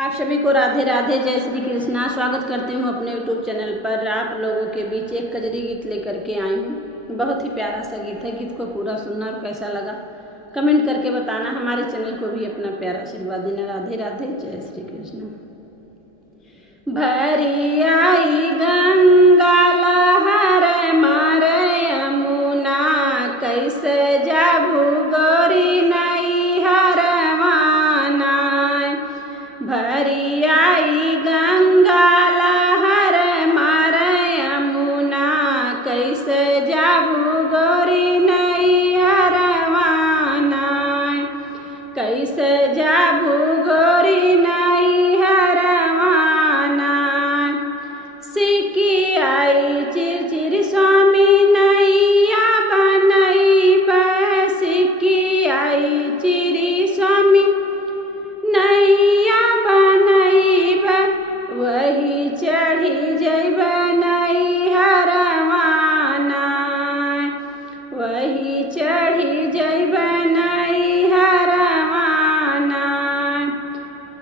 आप सभी को राधे राधे, जय श्री कृष्णा। स्वागत करती हूँ अपने यूट्यूब चैनल पर। आप लोगों के बीच एक कजरी गीत लेकर के आई हूँ। बहुत ही प्यारा सा गीत है। गीत को पूरा सुनना और कैसा लगा कमेंट करके बताना। हमारे चैनल को भी अपना प्यारा आशीर्वाद देना। राधे राधे, जय श्री कृष्ण। भरी आई गंगा लहर मारे यमुना, कैसे जाबू गोरी नई हरवाना। भरी आई गंगा लहर मारे यमुना, कैसे जाबू गोरी नई हरवाना। कैसे जाबू गोरी नई हरवाना। सिकी आई चिर चिर स्वामी नैया बनई ब। सिकी आई चिरी स्वामी नैया बनई ब। वही चढ़ी जैब नई हरवाना। वही चढ़ी जैब नई हरवाना।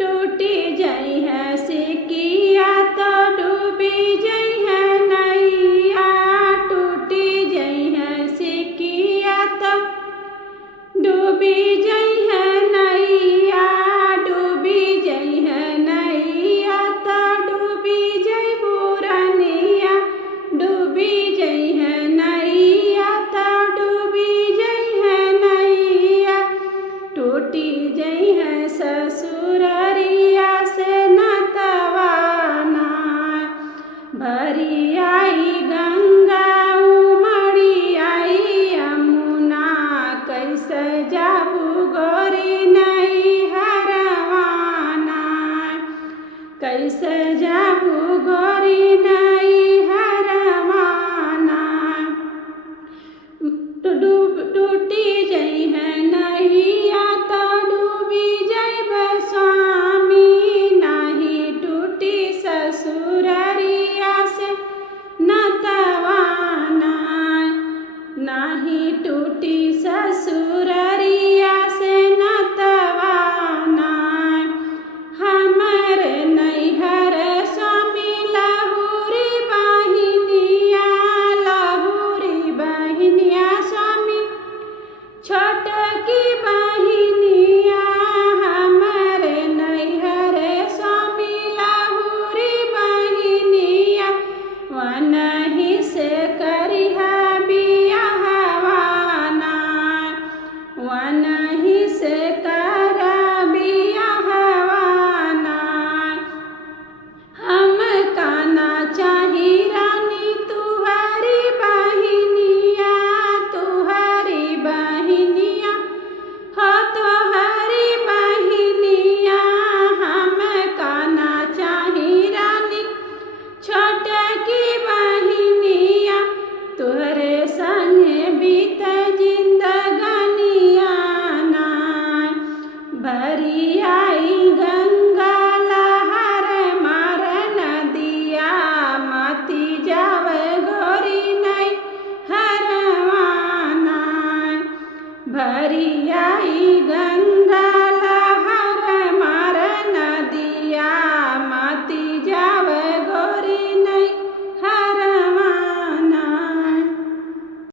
टूटी जई है सिकिया तो डूबी जई है नैया। टूटी जई है सिकिया तो डूबी जई है नैया। डूबी जई है नैया तो डूबी जई बुरनिया। डूबी जई है नैया तो डूबी जई है नैया। टूटी जई है ससुररिया से नतवाना। भरी आई गंगा उमड़ी आई यमुना, कैसे जाबू गोरी नई हरवाना। कैसे जाबू गोरी नई हरवाना। टूटी जई है नैया तो डूबी जैब स्वामी। नाही टूटी ससुररिया से नतवाना। नाही टूटी ससुररिया से नतवाना। हमर नैहर स्वामी लहुरी बहिनिया। लहुरी बहिनिया स्वामी छोटकी बहिनिया। हमर नैहर स्वामी लहुरी बहिनिया। वनहि से करिहा बियाहवाना। वनहि से करा बियाहवाना। हम काना चाही रानी तुहरी बहिनिया। तुहरी बहिनिया हो तोहरी बहिनिया। हम काना चाही रानी छोटकी बहिनिया। तोहरे संगे बीत जिंदगानिया ना। भरी आई गंगा लहर मार नदिया, मती जावे गोरी नई हरवाना। भरी